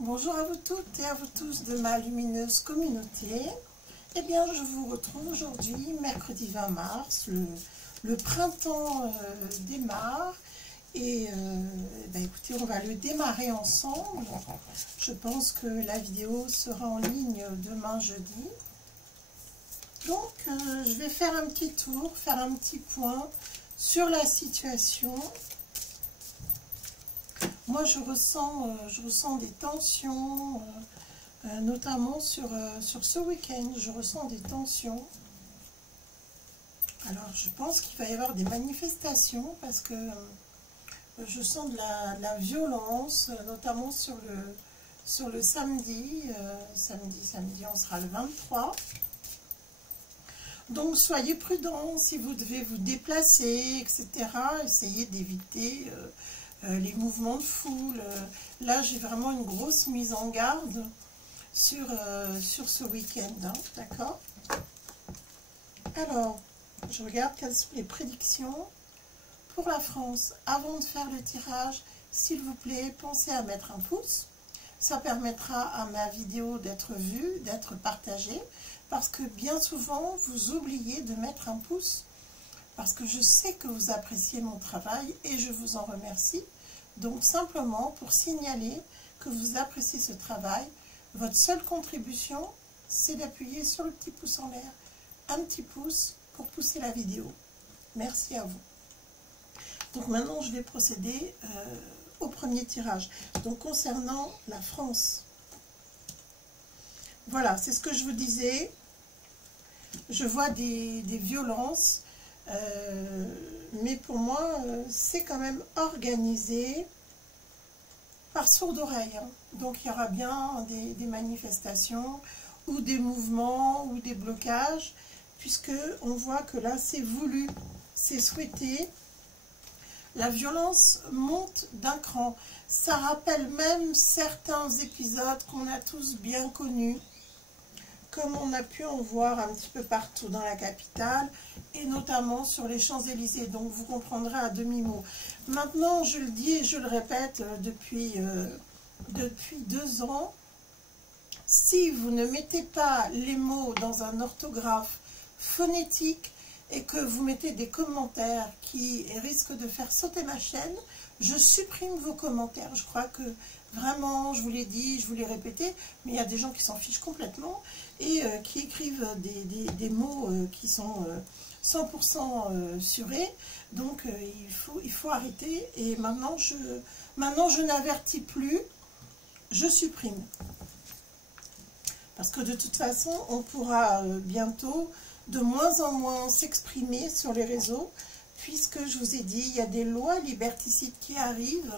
Bonjour à vous toutes et à vous tous de ma lumineuse communauté. Eh bien, je vous retrouve aujourd'hui, mercredi 20 mars, le printemps démarre. Et écoutez, on va le démarrer ensemble. Je pense que la vidéo sera en ligne demain jeudi. Donc, je vais faire un petit tour, faire un petit point sur la situation. Moi, je ressens des tensions, notamment sur ce week-end. Je ressens des tensions. Alors, je pense qu'il va y avoir des manifestations parce que je sens de la violence, notamment sur le samedi. Samedi, on sera le 23. Donc, soyez prudents si vous devez vous déplacer, etc. Essayez d'éviter les mouvements de foule. Là, j'ai vraiment une grosse mise en garde sur ce week-end, hein, d'accord? Alors, je regarde quelles sont les prédictions pour la France. Avant de faire le tirage, s'il vous plaît, pensez à mettre un pouce. Ça permettra à ma vidéo d'être vue, d'être partagée, parce que bien souvent, vous oubliez de mettre un pouce, parce que je sais que vous appréciez mon travail et je vous en remercie. Donc, simplement, pour signaler que vous appréciez ce travail, votre seule contribution, c'est d'appuyer sur le petit pouce en l'air. Un petit pouce pour pousser la vidéo. Merci à vous. Donc, maintenant, je vais procéder au premier tirage. Donc, concernant la France. Voilà, c'est ce que je vous disais. Je vois des violences. Mais pour moi, c'est quand même organisé par sourde oreille. Hein. Donc, il y aura bien des manifestations ou des mouvements ou des blocages, puisque on voit que là, c'est voulu, c'est souhaité. La violence monte d'un cran. Ça rappelle même certains épisodes qu'on a tous bien connus, comme on a pu en voir un petit peu partout dans la capitale, et notamment sur les Champs-Élysées. Donc, vous comprendrez à demi-mot. Maintenant, je le dis et je le répète depuis 2 ans, si vous ne mettez pas les mots dans un orthographe phonétique et que vous mettez des commentaires qui risquent de faire sauter ma chaîne, je supprime vos commentaires. Je crois que vraiment, je vous l'ai dit, je vous l'ai répété, mais il y a des gens qui s'en fichent complètement et qui écrivent des mots qui sont 100% surés. Donc, il faut arrêter. Et maintenant, je n'avertis plus, je supprime. Parce que de toute façon, on pourra bientôt de moins en moins s'exprimer sur les réseaux, puisque je vous ai dit, il y a des lois liberticides qui arrivent.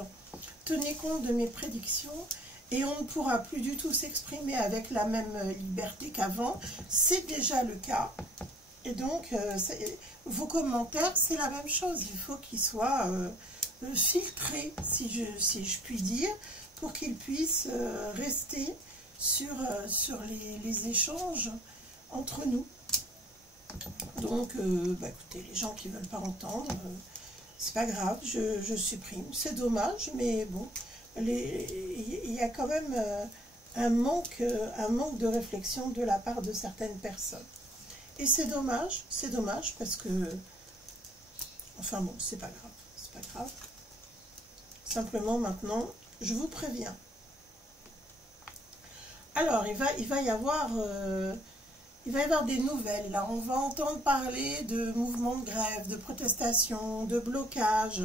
Tenez compte de mes prédictions et on ne pourra plus du tout s'exprimer avec la même liberté qu'avant. C'est déjà le cas. Et donc, vos commentaires, c'est la même chose. Il faut qu'ils soient filtrés, si je puis dire, pour qu'ils puissent rester sur les échanges entre nous. Donc, écoutez, les gens qui ne veulent pas entendre, c'est pas grave, je supprime. C'est dommage, mais bon, il y a quand même un manque de réflexion de la part de certaines personnes. Et c'est dommage parce que, enfin bon, c'est pas grave. Simplement maintenant, je vous préviens. Alors, il va y avoir des nouvelles. Là, on va entendre parler de mouvements de grève, de protestations, de blocages.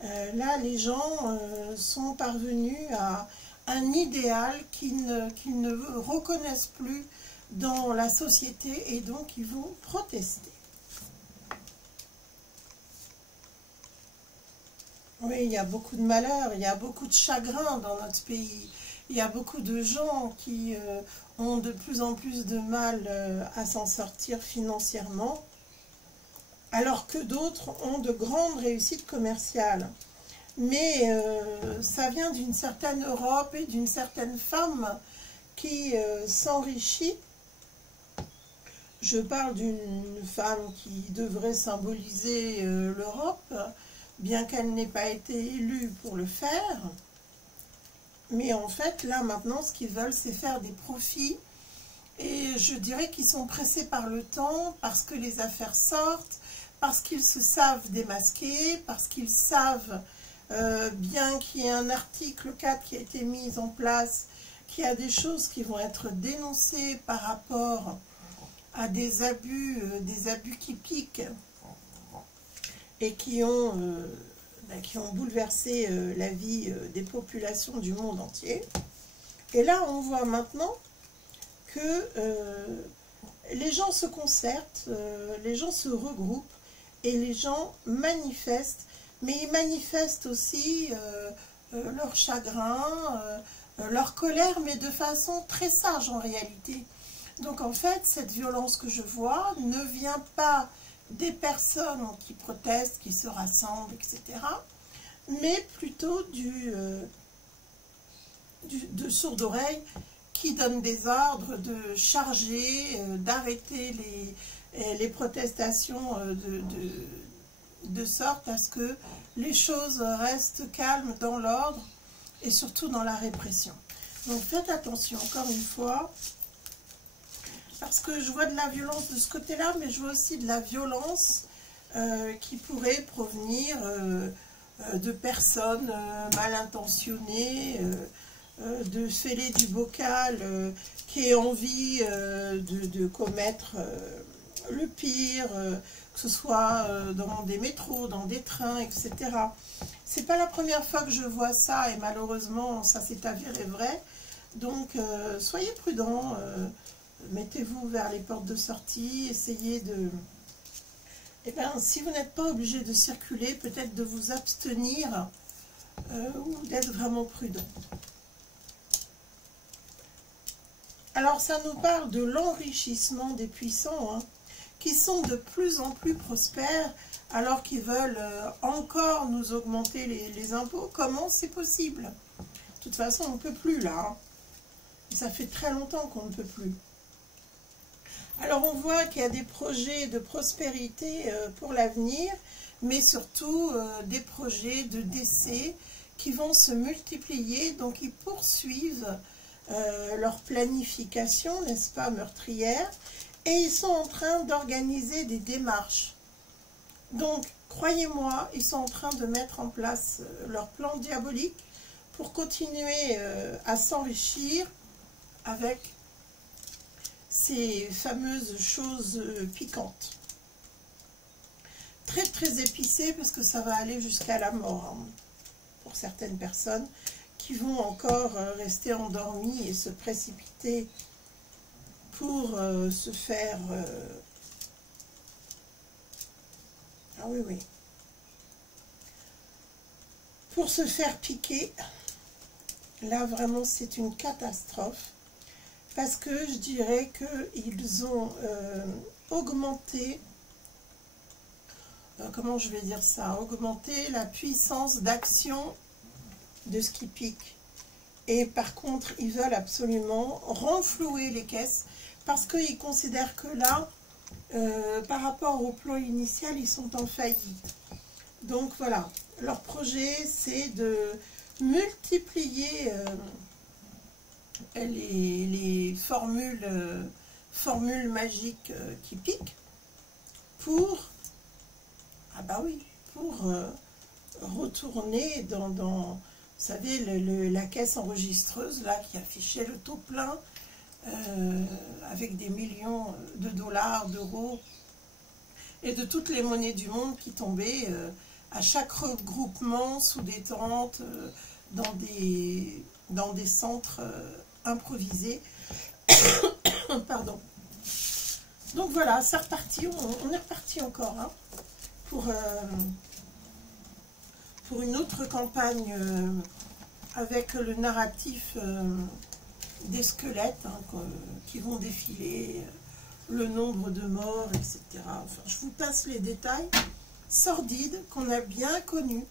Là, les gens sont parvenus à un idéal qu'ils ne reconnaissent plus dans la société et donc ils vont protester. Oui, il y a beaucoup de malheur, il y a beaucoup de chagrin dans notre pays. Il y a beaucoup de gens qui ont de plus en plus de mal à s'en sortir financièrement, alors que d'autres ont de grandes réussites commerciales. Mais ça vient d'une certaine Europe et d'une certaine femme qui s'enrichit. Je parle d'une femme qui devrait symboliser l'Europe, bien qu'elle n'ait pas été élue pour le faire. Mais en fait, là, maintenant, ce qu'ils veulent, c'est faire des profits. Et je dirais qu'ils sont pressés par le temps, parce que les affaires sortent, parce qu'ils se savent démasquer, parce qu'ils savent, bien qu'il y ait un article 4 qui a été mis en place, qu'il y a des choses qui vont être dénoncées par rapport à des abus qui piquent et qui ont bouleversé la vie des populations du monde entier. Et là, on voit maintenant que les gens se concertent, les gens se regroupent et les gens manifestent, mais ils manifestent aussi leur chagrin, leur colère, mais de façon très sage en réalité. Donc en fait, cette violence que je vois ne vient pas des personnes qui protestent, qui se rassemblent, etc., mais plutôt de sourds d'oreilles qui donnent des ordres de charger, d'arrêter les protestations de sorte à ce que les choses restent calmes dans l'ordre et surtout dans la répression. Donc faites attention, encore une fois, parce que je vois de la violence de ce côté-là, mais je vois aussi de la violence qui pourrait provenir de personnes mal intentionnées, de fêler du bocal qui aient envie de commettre le pire, que ce soit dans des métros, dans des trains, etc. C'est pas la première fois que je vois ça, et malheureusement, ça s'est avéré vrai. Donc, soyez prudents, mettez-vous vers les portes de sortie, essayez de... Eh bien, si vous n'êtes pas obligé de circuler, peut-être de vous abstenir ou d'être vraiment prudent. Alors, ça nous parle de l'enrichissement des puissants, hein, qui sont de plus en plus prospères, alors qu'ils veulent encore nous augmenter les impôts. Comment c'est possible? De toute façon, on ne peut plus, là. Hein. Et ça fait très longtemps qu'on ne peut plus. Alors, on voit qu'il y a des projets de prospérité pour l'avenir, mais surtout des projets de décès qui vont se multiplier. Donc, ils poursuivent leur planification, n'est-ce pas, meurtrière, et ils sont en train d'organiser des démarches. Donc, croyez-moi, ils sont en train de mettre en place leur plan diabolique pour continuer à s'enrichir avec ces fameuses choses piquantes. Très très épicées, parce que ça va aller jusqu'à la mort, hein, pour certaines personnes qui vont encore rester endormis et se précipiter pour se faire... Ah oui, oui. Pour se faire piquer. Là, vraiment, c'est une catastrophe. Parce que je dirais qu'ils ont augmenté... comment je vais dire ça? Augmenté la puissance d'action de ce qui pique. Et par contre, ils veulent absolument renflouer les caisses parce qu'ils considèrent que là, par rapport au plan initial, ils sont en faillite. Donc voilà, leur projet, c'est de multiplier les formules magiques qui piquent pour, ah bah oui, pour retourner dans vous savez, la caisse enregistreuse là qui affichait le taux plein avec des millions de dollars, d'euros et de toutes les monnaies du monde qui tombaient à chaque regroupement sous des tentes, dans des centres improvisés. Pardon. Donc voilà, c'est reparti, on est reparti encore hein, pour une autre campagne avec le narratif des squelettes hein, qui vont défiler, le nombre de morts, etc. Enfin, je vous passe les détails sordides qu'on a bien connus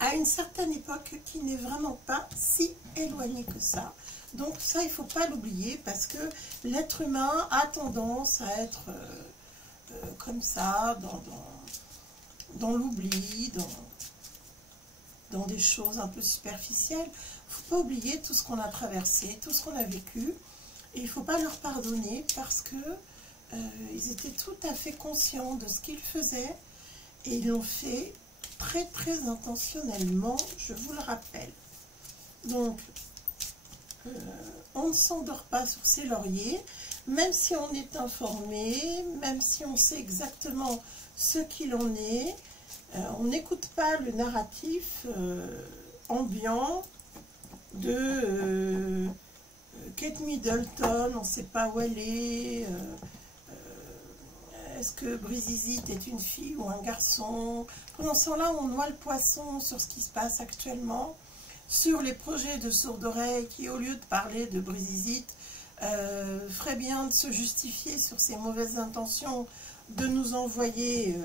à une certaine époque qui n'est vraiment pas si éloignée que ça. Donc ça, il ne faut pas l'oublier parce que l'être humain a tendance à être comme ça, dans l'oubli, dans des choses un peu superficielles. Il ne faut pas oublier tout ce qu'on a traversé, tout ce qu'on a vécu. Et il ne faut pas leur pardonner parce que ils étaient tout à fait conscients de ce qu'ils faisaient. Et ils l'ont fait très très intentionnellement, je vous le rappelle. Donc, on ne s'endort pas sur ses lauriers, même si on est informé, même si on sait exactement ce qu'il en est. On n'écoute pas le narratif ambiant de Kate Middleton, on ne sait pas où elle est. Est-ce que Brizizit est une fille ou un garçon? Pendant ce temps-là, on noie le poisson sur ce qui se passe actuellement, sur les projets de sourds d'oreille qui, au lieu de parler de Brizizit, ferait bien de se justifier sur ses mauvaises intentions de nous envoyer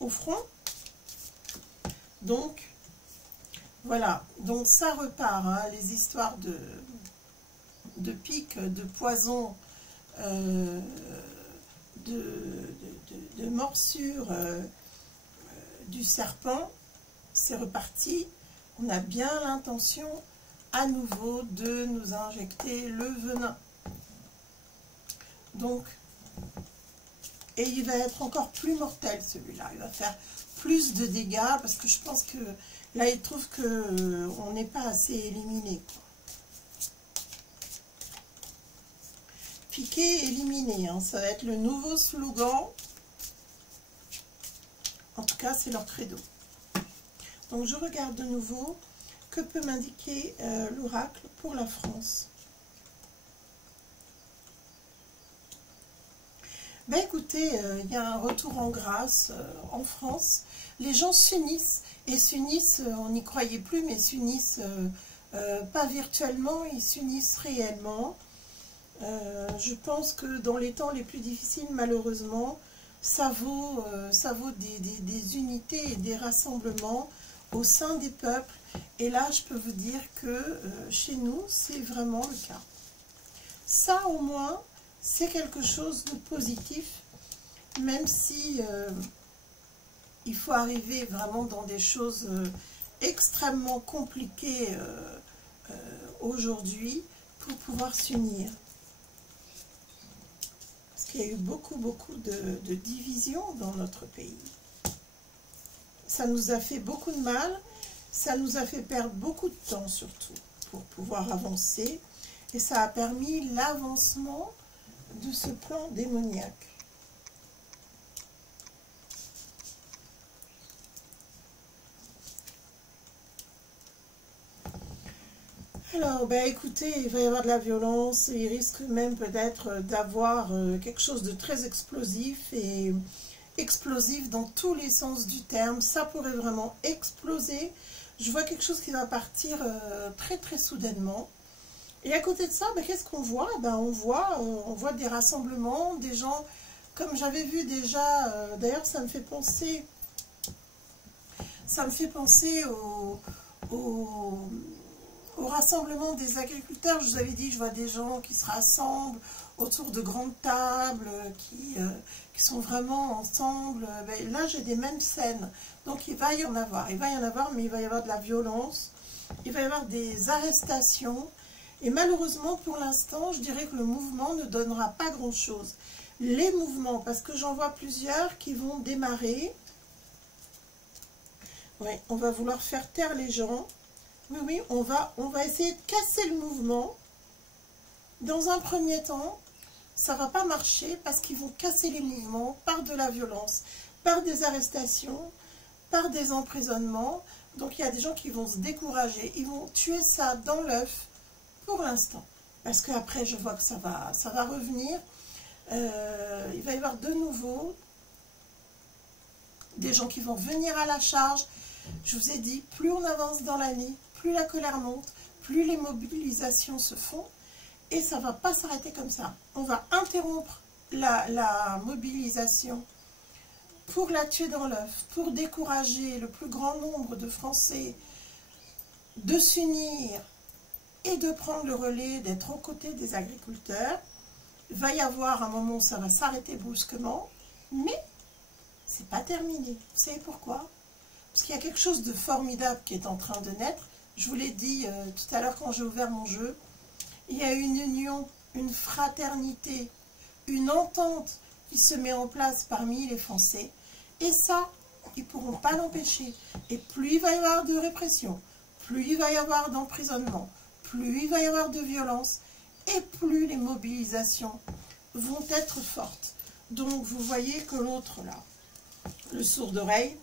au front. Donc, voilà. Donc, ça repart, hein, les histoires de pics, de poison, de morsure du serpent, c'est reparti. On a bien l'intention à nouveau de nous injecter le venin. Donc, et il va être encore plus mortel celui-là. Il va faire plus de dégâts parce que je pense que là, il trouve que on n'est pas assez éliminé, quoi. Piquer, éliminer, hein, ça va être le nouveau slogan. En tout cas, c'est leur credo. Donc, je regarde de nouveau. Que peut m'indiquer l'oracle pour la France? Ben écoutez, il y a un retour en grâce en France. Les gens s'unissent. Et s'unissent, on n'y croyait plus, mais s'unissent pas virtuellement, ils s'unissent réellement. Je pense que dans les temps les plus difficiles, malheureusement, ça vaut des unités et des rassemblements au sein des peuples. Et là, je peux vous dire que chez nous, c'est vraiment le cas. Ça, au moins, c'est quelque chose de positif, même si il faut arriver vraiment dans des choses extrêmement compliquées aujourd'hui pour pouvoir s'unir. Il y a eu beaucoup de divisions dans notre pays. Ça nous a fait beaucoup de mal, ça nous a fait perdre beaucoup de temps surtout pour pouvoir avancer, et ça a permis l'avancement de ce plan démoniaque. Alors, ben écoutez, il va y avoir de la violence, et il risque même peut-être d'avoir quelque chose de très explosif, et explosif dans tous les sens du terme. Ça pourrait vraiment exploser. Je vois quelque chose qui va partir très très soudainement. Et à côté de ça, ben, qu'est-ce qu'on voit? Ben, on voit des rassemblements, des gens, comme j'avais vu déjà, d'ailleurs ça me fait penser au rassemblement des agriculteurs. Je vous avais dit, je vois des gens qui se rassemblent autour de grandes tables, qui sont vraiment ensemble. Ben, là, j'ai des mêmes scènes. Donc, il va y en avoir, mais il va y avoir de la violence, il va y avoir des arrestations. Et malheureusement, pour l'instant, je dirais que le mouvement ne donnera pas grand-chose. Les mouvements, parce que j'en vois plusieurs qui vont démarrer. Oui, on va vouloir faire taire les gens. Oui, oui, on va essayer de casser le mouvement. Dans un premier temps, ça ne va pas marcher parce qu'ils vont casser les mouvements par de la violence, par des arrestations, par des emprisonnements. Donc, il y a des gens qui vont se décourager. Ils vont tuer ça dans l'œuf pour l'instant. Parce qu'après, je vois que ça va revenir. Il va y avoir de nouveau des gens qui vont venir à la charge. Je vous ai dit, plus on avance dans la nuit, plus la colère monte, plus les mobilisations se font. Et ça ne va pas s'arrêter comme ça. On va interrompre la mobilisation pour la tuer dans l'œuf, pour décourager le plus grand nombre de Français de s'unir et de prendre le relais, d'être aux côtés des agriculteurs. Il va y avoir un moment où ça va s'arrêter brusquement, mais c'est pas terminé. Vous savez pourquoi? Parce qu'il y a quelque chose de formidable qui est en train de naître. Je vous l'ai dit tout à l'heure quand j'ai ouvert mon jeu. Il y a une union, une fraternité, une entente qui se met en place parmi les Français. Et ça, ils ne pourront pas l'empêcher. Et plus il va y avoir de répression, plus il va y avoir d'emprisonnement, plus il va y avoir de violence, et plus les mobilisations vont être fortes. Donc vous voyez que l'autre là, le sourd d'oreille,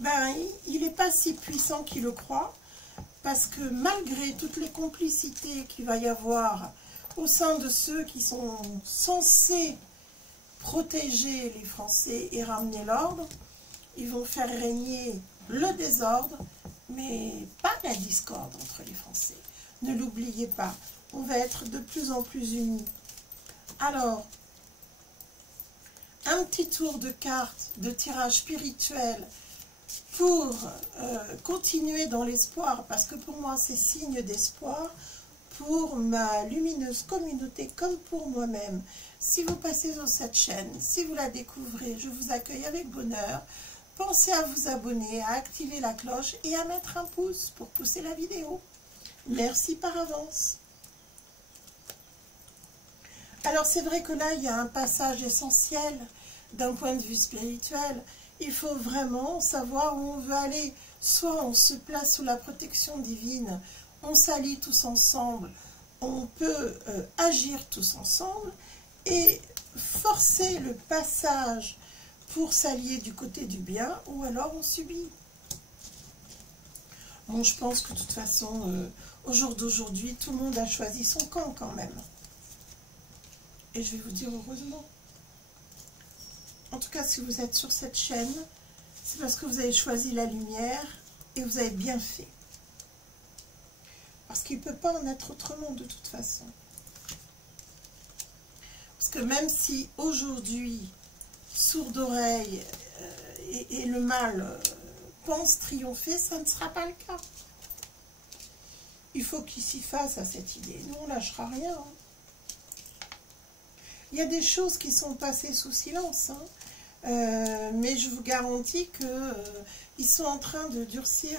ben, il n'est pas si puissant qu'il le croit, parce que malgré toutes les complicités qu'il va y avoir au sein de ceux qui sont censés protéger les Français et ramener l'ordre, ils vont faire régner le désordre, mais pas la discorde entre les Français. Ne l'oubliez pas, on va être de plus en plus unis. Alors, un petit tour de cartes de tirage spirituel pour continuer dans l'espoir, parce que pour moi c'est signe d'espoir, pour ma lumineuse communauté comme pour moi-même. Si vous passez sur cette chaîne, si vous la découvrez, je vous accueille avec bonheur. Pensez à vous abonner, à activer la cloche et à mettre un pouce pour pousser la vidéo. Merci par avance. Alors c'est vrai que là, il y a un passage essentiel d'un point de vue spirituel. Il faut vraiment savoir où on veut aller. Soit on se place sous la protection divine, on s'allie tous ensemble, on peut agir tous ensemble et forcer le passage pour s'allier du côté du bien, ou alors on subit. Bon, je pense que de toute façon, au jour d'aujourd'hui, tout le monde a choisi son camp quand même. Et je vais vous dire heureusement. En tout cas, si vous êtes sur cette chaîne, c'est parce que vous avez choisi la lumière et vous avez bien fait. Parce qu'il ne peut pas en être autrement de toute façon. Parce que même si aujourd'hui, sourd d'oreille et le mal pense triompher, ça ne sera pas le cas. Il faut qu'il s'y fasse à cette idée. Nous, on ne lâchera rien. Hein. Il y a des choses qui sont passées sous silence, hein. Mais je vous garantis qu'ils sont en train de durcir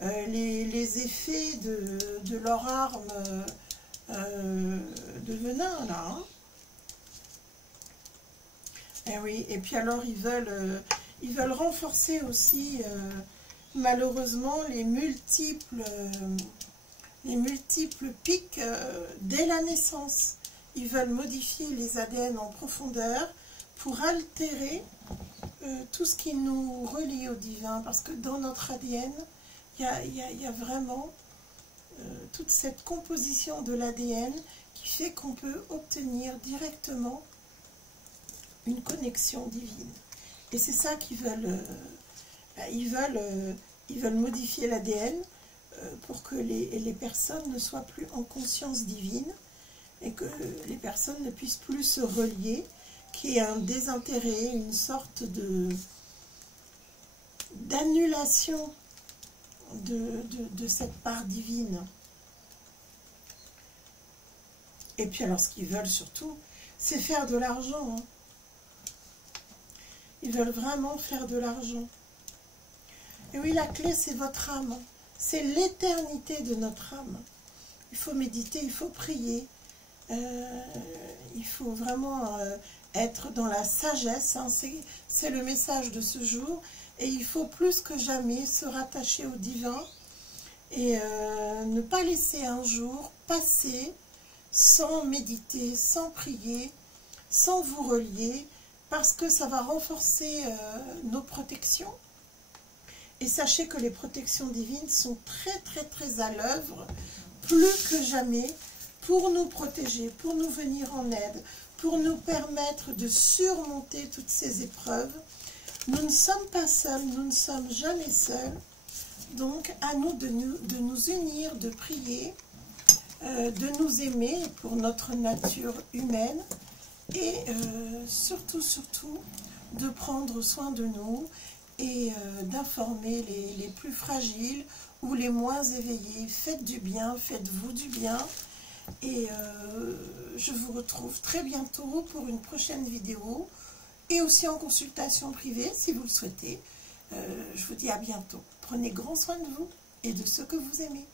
les effets de leur arme de venin, là. Hein. Et oui, et puis alors ils veulent renforcer aussi, malheureusement, les multiples pics dès la naissance. Ils veulent modifier les ADN en profondeur pour altérer tout ce qui nous relie au divin. Parce que dans notre ADN, il y a vraiment toute cette composition de l'ADN qui fait qu'on peut obtenir directement une connexion divine. Et c'est ça qu'ils veulent. Ils veulent modifier l'ADN pour que les personnes ne soient plus en conscience divine et que les personnes ne puissent plus se relier, qu'il y ait un désintérêt, une sorte d'annulation de cette part divine. Et puis alors ce qu'ils veulent surtout, c'est faire de l'argent. Hein. Ils veulent vraiment faire de l'argent. Et oui, la clé, c'est votre âme. C'est l'éternité de notre âme. Il faut méditer, il faut prier. Il faut vraiment être dans la sagesse. Hein. C'est le message de ce jour. Et il faut plus que jamais se rattacher au divin et ne pas laisser un jour passer sans méditer, sans prier, sans vous relier, parce que ça va renforcer nos protections. Et sachez que les protections divines sont très à l'œuvre, plus que jamais, pour nous protéger, pour nous venir en aide, pour nous permettre de surmonter toutes ces épreuves. Nous ne sommes pas seuls, nous ne sommes jamais seuls. Donc, à nous de nous unir, de prier, de nous aimer pour notre nature humaine et surtout, de prendre soin de nous et d'informer les plus fragiles ou les moins éveillés. Faites du bien, faites-vous du bien. Et je vous retrouve très bientôt pour une prochaine vidéo et aussi en consultation privée si vous le souhaitez. Je vous dis à bientôt. Prenez grand soin de vous et de ceux que vous aimez.